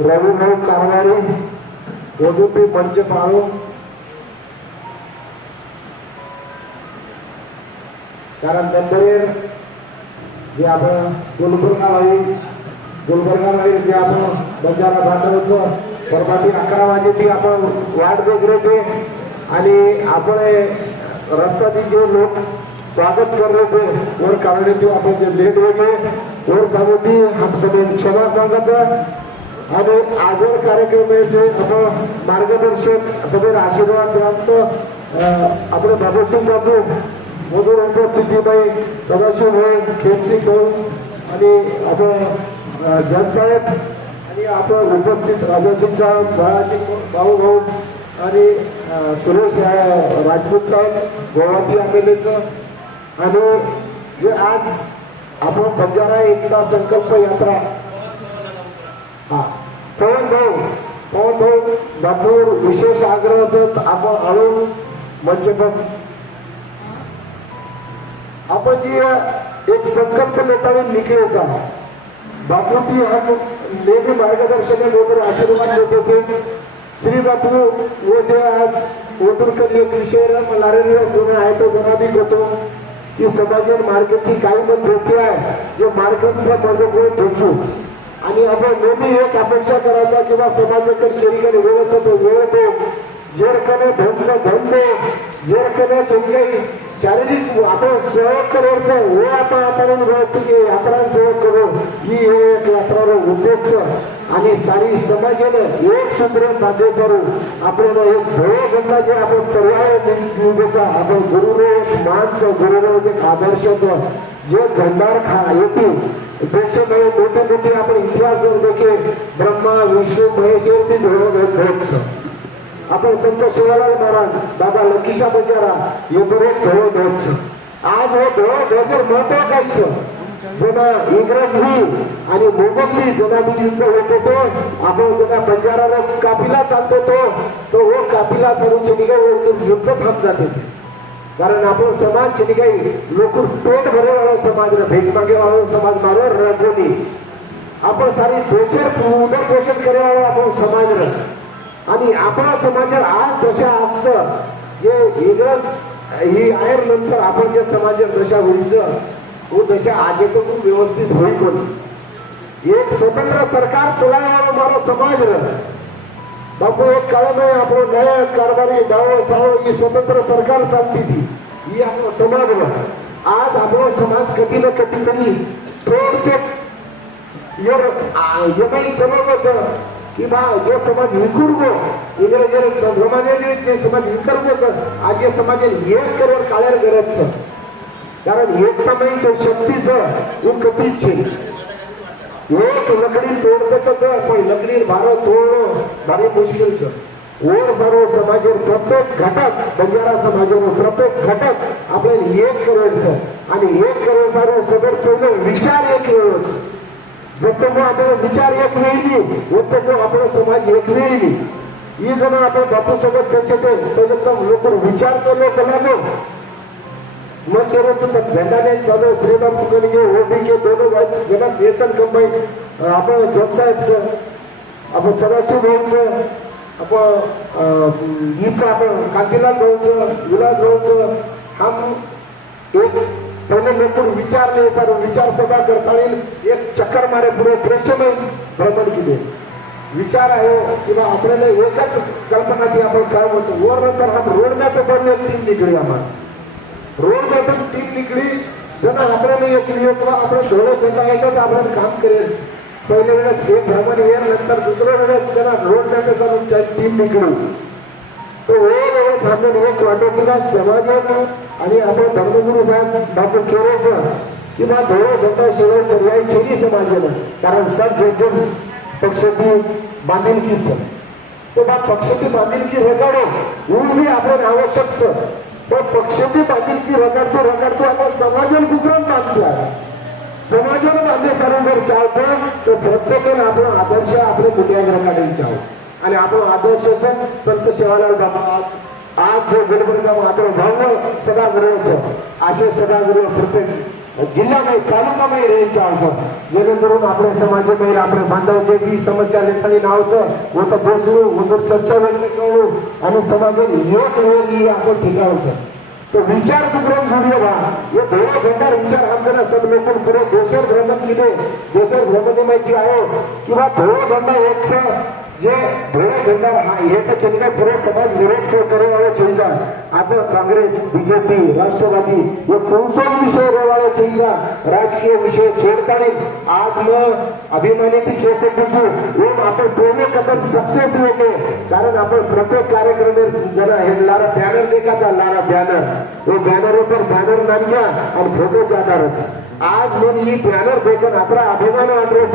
रविभाऊ कारवारी ओदुपी मंच पाळो कारण नंतर जे आपण गुलबर्गामध्ये जे आपण बंजारा बांधवाचं परवाती 11 वाजेची आपण वाट बघत थे आणि आपण रस्ता जे लोक स्वागत कर रहे थे और कारण थे आपण जे लेट हो गए और सामूती हम सभी क्षमा मागत आणि आजर कार्यक्रम जे आपण मार्गदर्शक सगळे आशीर्वाद प्राप्त आपले बाबूसिंग बाबू मधुर उपस्थितीबाई सदाशिव भाऊ खेमसिंग भाऊ आणि आपण जज साहेब आणि आपण उपस्थित राजासिंग साहेब बाळासिंग भाऊ आणि सुरेश राजपूत साहेब गोवाती आमेलेचं आणि जे आज आपण बंजारा एकता संकल्प यात्रा पवन भाऊ बापूर विशेष आग्रह आपण आणून मंच आपण जी एक संकल्प लेताना निकळायचा बापू ती हम नेहमी मार्गदर्शनाबरोबर आशीर्वाद देत होते श्री बापू वो जे आज ओतुरकर एक विषय लारेला सुना आहे तो जनाबी होतो की समाजात मार्केटिंग काही पण धोके आहे जे मार्केटचा मजबूत ठेवू आणि आपण नेहमी एक अपेक्षा करायचा किंवा समाजाकडे केरीकडे वेळेचा तो वेळ तो जेरकने धनचा धन दे जेरकने सगळी शारीरिक आपण सेवा करायचा वो आपण यात्रा सेवा करू ही एक यात्रार उद्देश आणि सारी समाजाने एक सूत्र बांधे सारू आपल्याला एक ध्येय घेतला जे आपण पर्याय निवडायचा आपण गुरुने एक मानचं गुरुने एक आदर्शाचं जे घंडार येतील देशामध्ये मोठे मोठे आपण इतिहास देखे ब्रह्मा विष्णू महेश्वर ती धोरण आपण संत शिवालाल महाराज बाबा लकीशा बंजारा हे बरे धोरण घ्यायचं आज हे धोरण घ्यायचं महत्व कायचं जेव्हा इंग्रजी आणि मोगली जनाबी युद्ध होत होतो आपण जेव्हा बंजाराला काफिला चालतो तो वो काफिला सर्वचे निघा युद्ध थांब जाते कारण आपण समाज काही लोक पेट भरे वाला समाज भेट मागे वाला समाज मारो रगोनी आपण सारी देशात उदर पोषण करे वाला आपण समाज आणि आपला समाज आज दशा असं जे इंग्रज ही आयर नंतर आपण जे समाज दशा होईचं वो दशा आज येतो खूप व्यवस्थित होईल पण एक स्वतंत्र सरकार चलावणारा मारो समाज बापू एक काळ में आपण नया कारभारी डावो सावो ही स्वतंत्र सरकार चालती थी ही आपला समाज आज आपला समाज कधी ना कधी तरी थोडसे यमाई समजलं की बा जो समाज विकुरगो इकडे समाजाने जे समाज विकरगोच आज या समाजाने एक करोड काळ्या गरज कारण एकतामाईच्या शक्तीचं वो कधीच एक लकडी तोडतं पण लकडी भारत तोडणं भारी मुश्किलचं ओर सर्व समाज प्रत्येक घटक बंजारा समाजावर प्रत्येक घटक आपल्याला एक करायचं आणि एक करोड सर्व सगळं पहिलं विचार एक वेळच जर आपला विचार एक वेळी होतो आपला समाज एक वेळी ही जण आपण बापू सोबत पैसे लोक विचार केलो कलालो मग केलं तर झेंडाने चालू श्रीराम पुकरगे ओबीके दोनों जण बेसन कंबाईन आपण जज साहेबचं आपण सदाशिव भाऊचं आपण हीचं आपण कांतीलाल भाऊचं विलास भाऊचं हम एक पहले लोक विचारले सर विचार सभा करता येईल एक चक्कर मारे पुरे प्रेक्षमय भ्रमण केले विचार आहे किंवा आपल्याला एकच कल्पना की आपण काय होतो वर नंतर हम रोड मॅप सर टीम निघली आम्हाला रोड मॅप टीम निघली जण आपल्याला एक किंवा आपण धोरण झेंडा एकच आपण काम करेल पहिले वेळेस एक भ्रमण येईल नंतर दुसऱ्या वेळेस जरा रोड मॅप सर टीम निघली तो वेळेस आपण एक वाटोकीला समाजात आणि आपण धर्मगुरू साहेब डॉक्टर केरेचं किंवा धोरण झेंडा शिवाय पर्याय छेनी समाजाला कारण सब जज पक्षाची बांधिलकीच तो बा पक्षाची बांधिलकी रगाडो ऊन भी आपण आवश्यकच पण पक्षाची बांधिलकी रगाडतो आता समाजाला कुकरण बांधला समाजाला बांधले सारे जर चालतं तर प्रत्येकाने आपण आदर्श आपले मुल्याग्रह काढायचे आहोत आणि आपण आदर्शाचं संत शिवालाल बाबा आज जो गडबडगाव आता भावना सदागृहाचं असे सदागृह प्रत्येक જિલ્લામાં તાલુકામાં રહેતા આવશે જેનેકरून આપણે સમાજમાં આપણે બાંધવ જે બી સમસ્યા લેખવાની ના આવશે वो तो बेसरू उधर चर्चा व्यक्त करू અને સમાજે યોગ યોગી આપણો ઠીકાવ છે तो विचार कुकरण जुड़िए बा ये दोनों घंटा विचार हम जरा सब लोग पूरे देशर भ्रमण की दे देशर भ्रमण में क्या आयो कि बा दोनों घंटा एक से जे दोनों घंटा ये तो चलने पूरे समाज विरोध को करे वाले चीजा आप कांग्रेस बीजेपी राष्ट्रवादी ये कौन विषय रहे वाले चीजा राजकीय विषय छोड़ता नहीं आत्म अभिमानी की कैसे पूछू वो आप प्रेमे कदम सक्सेस होते कारण आप प्रत्येक कार्यक्रम में जरा लारा बैनर देखा था लारा बैनर वो बैनरों पर बैनर नाम क्या और फोटो ज्यादा रच आज मैं ये बैनर देखकर अपना अभिमान आणले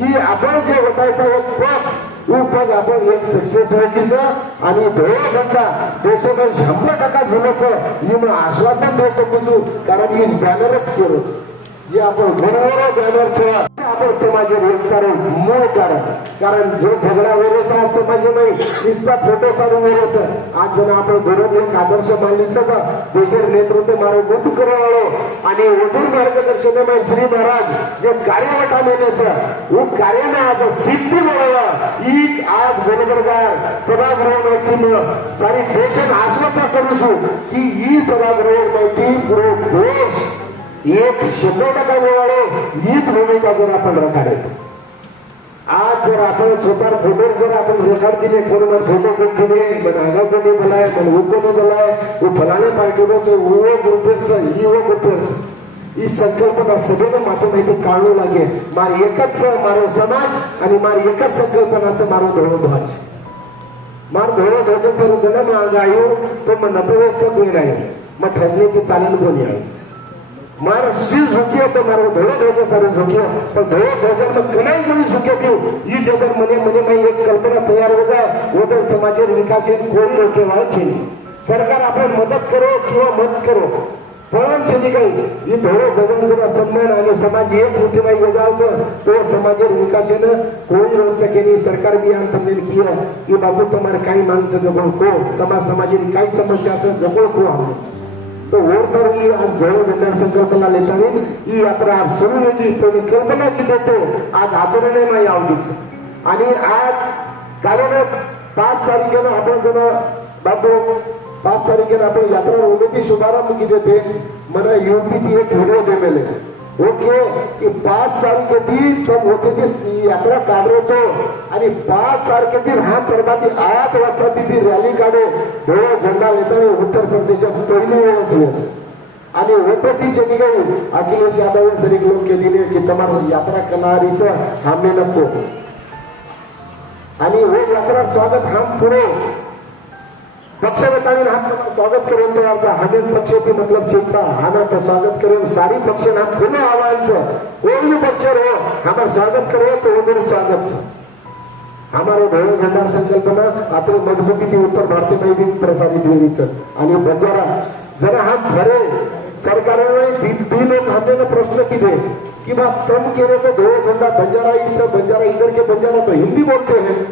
की आपण जे होतायचं एक पद वो पद आपण एक सक्सेस व्हायचं आणि 2 घंटा देशामध्ये 100% झुलचं ही मग आश्वासन देऊ शकतो कारण ही बैनरच केलं जे आपण बरोबर बैनरचं आपण समाज एकतारे मूळ कारण जो झगडा वेळेचा समाज नाही इसका फोटो सारू वेळेचा आज जण आपण धोरण एक आदर्श मानितलं का देशाचे नेतृत्व मारो गुप्त करवाळो आणि वधूर मार्गदर्शनामध्ये श्री महाराज जे कार्यवटा मेलेचं वो कार्याने आज सिद्धी मिळवा ही आज बरोबरगार सभागृह माहिती सारी देशात आश्वासन करू छु की ही सभागृह माहिती पुरो देश 100% मिळाले हीच भूमिका जर आपण रखाडे आज जर आपण स्वतः फोटो जर आपण रेकॉर्ड दिले कोण फोटो कोण दिले मन आगा कोणी बोलाय मन वो कोणी बोलाय वो फलाने पार्टी को वो ग्रुपेक्स ही वो ग्रुपेक्स इस संकल्पना सगळ्यांना मात्र माहिती काढू लागे मार एकच मारो समाज आणि मार एकच संकल्पनाचं मारो धोरण मार धोरण धोरण सर्व जण मागायो तो मन नपवेच कोणी नाही मग ठसले की चालेल कोणी आहे मारा शिल झुकियो तो मारो धोळे धोळे सारे झुकियो पर धोळे धोळे में कनाई कोणी झुके दियो ये जगह मने में एक कल्पना तैयार हो जाए वो तो समाज विकास कोई रोके वाला छे सरकार आपण मदत करो किंवा मत करो पण छे काही ये धोळे धोळे जरा सम्मान आणि समाज एक मोठीबाई हो जाओ तो समाज विकास कोई रोक सके नहीं सरकार भी आम तंदन किया कि बाबू तुम्हारे काही माणसं जगो को तमा समाज काही समस्या असेल जगो को हम तो वो सर की आज जरूर जनरल संकल्पना लेता नहीं ये यात्रा सुरू होती तो कल्पना की देतो आज आचरणे में आवडीच आणि आज कार्यरत 5 तारखेला आपण जण बाबू 5 तारखेला आपण यात्रा उमेदी शुभारंभ की देते मला यूपी ती एक व्हिडिओ देमेले ओके कि 5 साल के दिन जब होते थे यात्रा काढो तो आणि 5 तारखेतील हा प्रभाती 8 वाजता ती रॅली काढे धोळा झेंडा येताना उत्तर प्रदेशात पहिली वेळ आणि होते ती जणी गई अखिलेश यादव सरी लोक के दिले की तुम्हाला यात्रा करणारीचं हमें नको आणि वो यात्रा स्वागत हम पुरे पक्षनेतांनी स्वागत करेन तो आपका हमें पक्ष के मतलब चिंता हमें तो स्वागत करें सारी पक्ष ना पुनः आह्वान से कोई भी पक्ष हो हमारा स्वागत करे तो उधर स्वागत हमारे धोरण झंडा संकल्पना आपली मजबूती की उत्तर भारतीय में भी प्रसारित हुई आणि बंजारा जरा हम खरे सरकारने 3 लोग हमने प्रश्न किए कि बात कम केले तो धोरण झंडा बंजारा इधर के बंजारा तो हिंदी बोलते हैं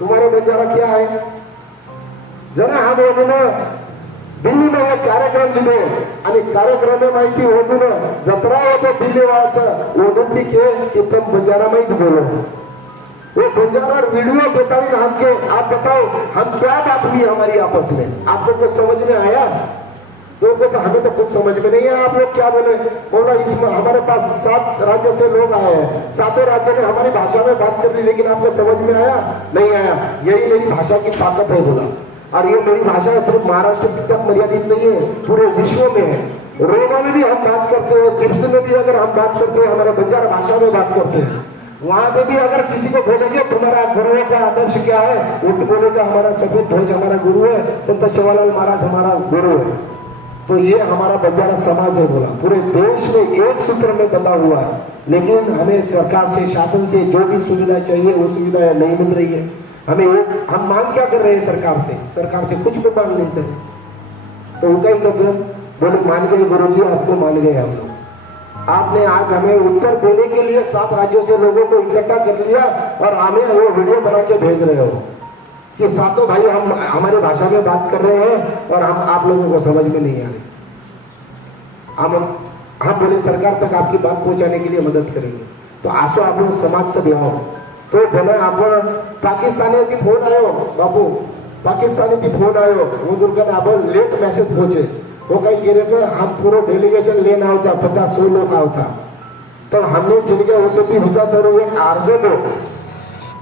तुम्हारे बंजारा क्या है जरा हम दिल्ली में एक कार्यक्रम दिले आणि कार्यक्रम माहिती होतो जत्रा होतो दिल्ली वाळाचं ओदुंती के कि तुम बंजारा में ही बोलो वो बंजारा वीडियो बताइए हमके आप बताओ हम क्या बात हुई हमारी आपस में आपको कुछ समझ में आया तो कुछ हमें तो कुछ समझ में नहीं है आप लोग क्या बोले बोला इसमें हमारे पास 7 राज्य से लोग आए हैं 7 राज्य ने हमारी भाषा में बात कर ली लेकिन आपको समझ में आया नहीं आया यही मेरी भाषा की ताकत है बोला और ये मेरी भाषा सिर्फ महाराष्ट्र तक मर्यादित नहीं है पूरे विश्व में है रोमा में भी हम बात करते हैं चिप्स में भी अगर हम बात करते हैं हमारे बंजारा भाषा में बात करते हैं वहां पे भी अगर किसी को बोलेंगे तुम्हारा गुरु का आदर्श क्या है वो बोलेगा हमारा सफेद ध्वज हमारा गुरु है संत शिवालाल महाराज हमारा गुरु है तो ये हमारा बंजारा समाज है बोला पूरे देश में एक सूत्र में बंधा हुआ है लेकिन हमें सरकार से शासन से जो भी सुविधा चाहिए वो सुविधा नहीं मिल रही है हम मांग क्या कर रहे हैं सरकार से कुछ भी मांग नहीं करते तो उनका ही मतलब बोले मान गए गुरुजी आपको मान गए हम लोग आपने आज हमें उत्तर देने के लिए 7 राज्यों से लोगों को इकट्ठा कर लिया और हमें वो वीडियो बना के भेज रहे हो कि सातों भाई हम हमारी भाषा में बात कर रहे हैं और हम आप लोगों को समझ में नहीं आ रही हम हम बोले सरकार तक आपकी बात पहुंचाने के लिए मदद करेंगे. तो असो आपण समाजचं द्यावं. तो जन आपण पाकिस्तानी ती फोन आयो बापू, पाकिस्तानी ती फोन आयो हुजूर का आपण लेट मैसेज पहुंचे. वो कहीं कह रहे थे हम पूरा डेलीगेशन लेना होता 50-100 लोग आवता. तर हमने जिनके होते की हुजा सर एक अर्ज दो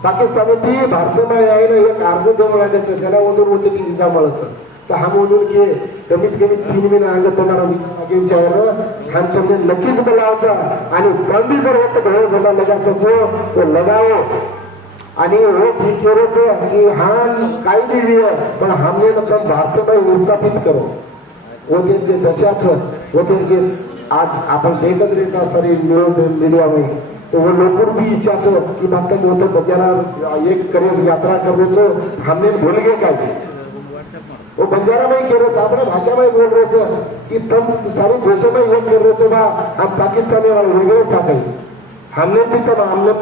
पाकिस्तानी ती भारतामध्ये आहे ना एक अर्ज देऊन लागायचं त्याला ओढून होते की विजा मिळायचं. तर हा म्हणून की कमीत कमी 3 महिने अंग तुम्हाला विचार हम तुमने नक्कीच बोलावचा आणि बंदी जर होत भेळ झाला लगा सको तो लगाओ. आणि वो ठीक करोच की हा काही दिली पण हमने मतलब भारतामध्ये विस्थापित करो. वो जे दशाच वो जे आज आपण देखत रहता सारी न्यूज मीडिया में तो वो लोग भी इच्छा की बात होतं बंजारा एक करेल यात्रा करने हमने भूल गए क्या वो बंजारा में कह रहे अपने भाषा में बोल रहे थे कि तुम सारे देशों में ये कर रहे थे बा हम पाकिस्तानी वाले वेगळे था कहीं हमने भी तब हमने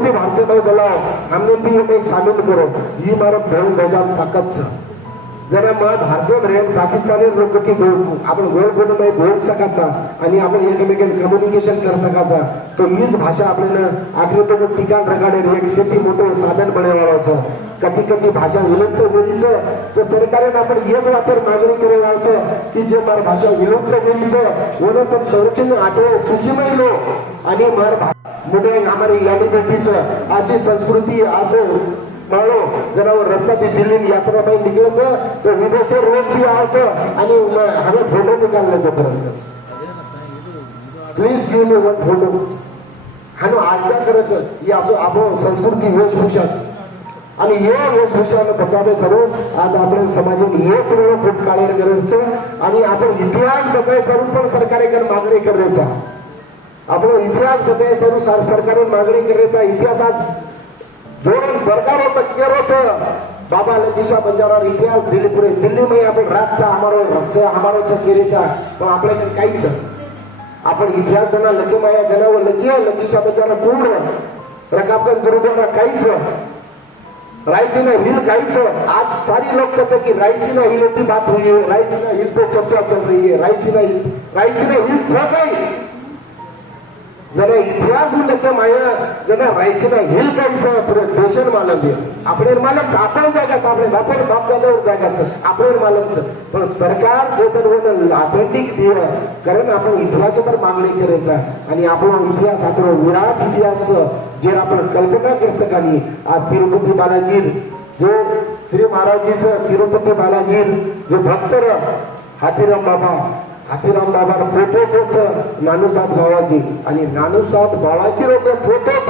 भी भारतीय में बोलाओ हमने भी ये शामिल करो. ही मारा भोल गजाम ताकत जरा मग भारतीय रहेल पाकिस्तानी लोक की आपण गोड बोलून बोल सकाचा आणि आपण एकमेकांना कम्युनिकेशन कर सकाचा. तो हीच भाषा आपल्याला आखरी तो ठिकाण रगाडेल एक शेती मोठं साधन बनवायचं. कधी कधी भाषा विलुप्त होईचं तो सरकारने आपण एक वापर मागणी करायचं की जे मार भाषा विलुप्त होईचं बोलो तर संरक्षण आठवे सूचीमध्ये लो आणि मार मोठे हमारी यादी बेटीचं अशी संस्कृती असं माळो जरा रस्ता ती दिल्ली यात्रा में निकलायचं तो विदेशी रोज भी आवायचं आणि हमें फोटो निकालले तो पर्यंत please give me one photo हानो आज्ञा करायचं ही असं आपण संस्कृती वेशभूषाच आणि हे वेशभूषानं बचावे करून आज आपण समाजात हे पूर्ण खूप कार्य करायचं आणि आपण इतिहास बचावे करून पण सरकारकडे मागणी करायचा. आपण इतिहास बचावे करून सरकारने मागणी करायचा. इतिहासात जोड़न बरकार होता केरो बाबा लतीशा बंजारा इतिहास दिल्ली पुरे दिल्ली में आपण रातचा हमारो केरीचा पण आपल्याकडे काहीच आपण इतिहास जना लकी माया जना व लतीशा बंजारा पूर्ण रकाबगंज गुरुद्वारा काहीच रायसीना हिल काहीच. आज सारी लोग कहते कि रायसीना हिल की बात हुई है, रायसीना हिल पे चर्चा चल रही है. रायसीना हिल छ काही जरा इतिहास लगे माया जरा रायसीना हिल काहीच देशन मालक आपले मालक आपण जागाच आपले बापेर बाप दादावर जागाच आपले मालकच पण सरकार जे तर ऑथेंटिक दिलं कारण आपण इतिहासावर मागणी करायचा आणि आपण इतिहास आपण विराट इतिहास जे आपण कल्पना कर सकानी आज तिरुपती बालाजी जे श्री महाराजीचं तिरुपती बालाजी जे भक्त हाथीराम बाबा फोटोच नानूसाहेब बाबाजी आणि नानूसाहेब बाबाजी रोज फोटोच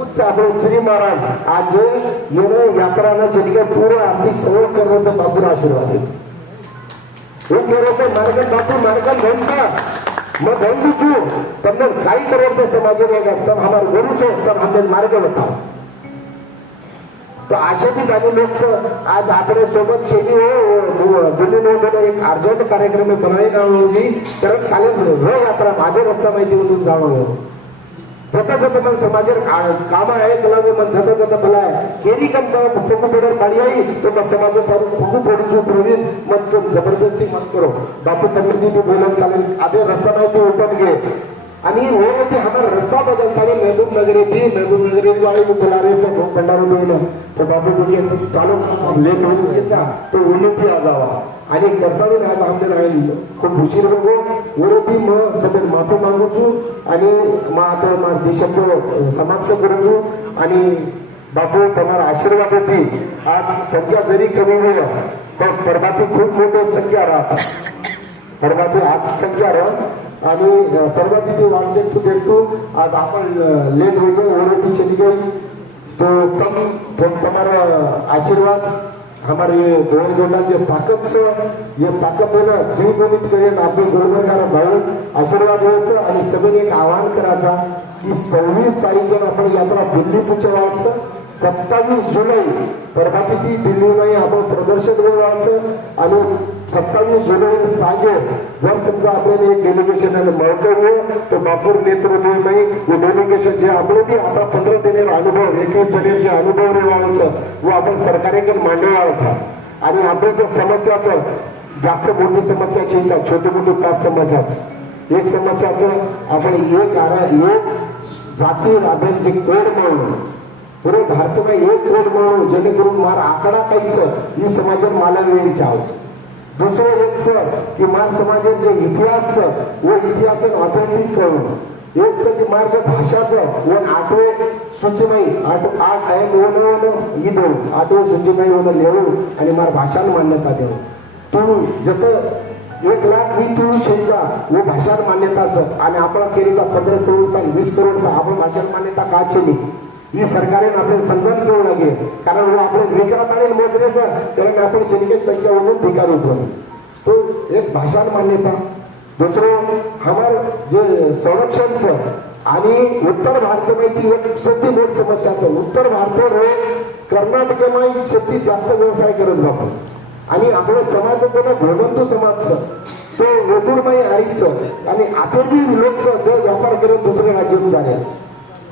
उच्च आपण श्री महाराज आज येणं यात्रानं जिनके पूर्ण आर्थिक सहयोग करण्याचा बापूर आशीर्वाद आहे. हे करायचं मार्ग बापू मार्ग घ्यायचा मग घेऊन तू તમને काही करायचं समाजाने तब हमारे गुरु छो तब हमने मार्ग बताओ. तो अशा ठिकाणी लोक आज आपल्या सोबत शेती दिल्लीमध्ये एक अर्जंट कार्यक्रम बनावी कारण खाली यात्रा माझे रस्ता माहिती होऊन जावं जता जता मग समाजात काम आहे तुला मग जता जता भला केरी कंपा फुकू पडर माडी आई तो मग समाज सारू फुकू पडू प्रवीण मग तो जबरदस्ती मत करो बापू तमिदी भी बोलन काले आधे रस्ता माहिती ओपन गे आणि वो ते हमारा रस्ता बदलता है महबूब नगरी वाले को बुला रहे थे भंडारों में तो बाबू को के चालू लेट होने से तो उन्नति आ जावा आणि करताना आज आमने राहील खूप उशीर बघू वरती मग सगळे माफी मागू छु आणि मग आता मग देशाचं समाप्त करू छु आणि बापू तुम्हाला आशीर्वाद होती. आज संख्या जरी कमी होईल पण परबाती खूप मोठी संख्या राहतात. परबाती आज संख्या राहत आणि परबाती वाट देखतो आज आपण लेट हो गए वरती चली गई तो तब तुम्हारा आशीर्वाद हमारे दोन जोडांचे ताकद ये ताकद है ना जीवनित करेन आपले गुरुवर्गाला भाऊ आशीर्वाद द्यायचं आणि सगळे एक आवाहन करायचा की 26 तारीखला आपण यात्रा दिल्ली पोचवायचं 27 जुलै परभाती दिल्लीमध्ये आपण प्रदर्शन व्हायचं आणि 27 जुलै सांगे जर समजा आपल्याला एक डेलिगेशन मळकवलं तो बापूर नेतृत्वामध्ये हे डेलिगेशन जे आपले भी आता 15 दिनेर अनुभव 21 दिनेरचे अनुभव व्हायचं व आपण सरकारकडे मांडवायचा आणि आपल्या समस्याचं जास्त मोठी समस्याची छोटी मोठी पाच समस्या एक समाजाचं आपण एक जाती राज्यांचे कोड म्हणून पुरे भारताला एक कोड म्हणून जेणेकरून मार आकडा काहीच ही समाजात मला वेळीची आहोत. दुसरं एक की मार समाजाचे इतिहास व इतिहास ऑथेंटिक करून एक की मारच्या भाषाचं व आठवे सूचीमाई आठ आहे दोन ही दोन आठवे सूचीमाई वन लिहून आणि मार भाषाला मान्यता देऊ. तू जत 1,00,000 तू शेचा व भाषाला मान्यताच आणि आपण केलीचा 15 करोडचा 20 करोडचा आपण भाषाला मान्यता का केली ही सरकारने आपले संकल्प घेऊ लागेल. कारण आपण विकास आणि मोजण्याचं कारण आपण चिनिकेत संख्या म्हणून ठिकाण होतो तो एक भाषाला मान्यता. दुसरं हमार जे संरक्षणचं आणि उत्तर भारतामध्ये एक शेती मोठ समस्याचं उत्तर भारत कर्नाटकमध्ये शेती जास्त व्यवसाय करत जातो आणि आपलं समाजाचं भगवंतू समाजचं तो वेटूरमाई आईचं आणि आतोबी लोकचं जर व्यापार करत दुसऱ्या राज्यात झाले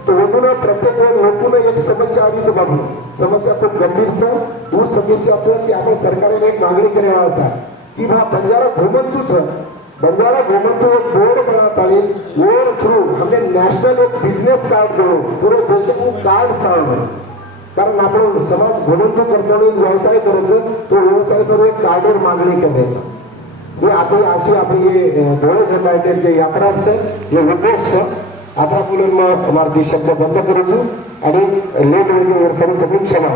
तो वेटून प्रत्येक लोकून एक समस्या आधीच बाबू समस्या खूप गंभीरचं ऊस समस्याचं की आपण सरकारने एक मागणी करायचा की बा बंजारा घुमंतू एक बोर्ड बनात आले बोर्ड थ्रू हमने नॅशनल एक बिझनेस कार्ड करू पुरे देशात कार्ड चालवलं. कारण आपण समाज घुमंतू करतो व्यवसाय करायचं तो व्यवसाय सर्व एक कार्डवर मागणी करायचं हे आपली अशी आपली हे डोळे झेंडाचे यात्रांचं हे उद्देश आता पुढे मग मार्गी शब्द बंद करू आणि लेट वगैरे सर्व सगळी क्षमा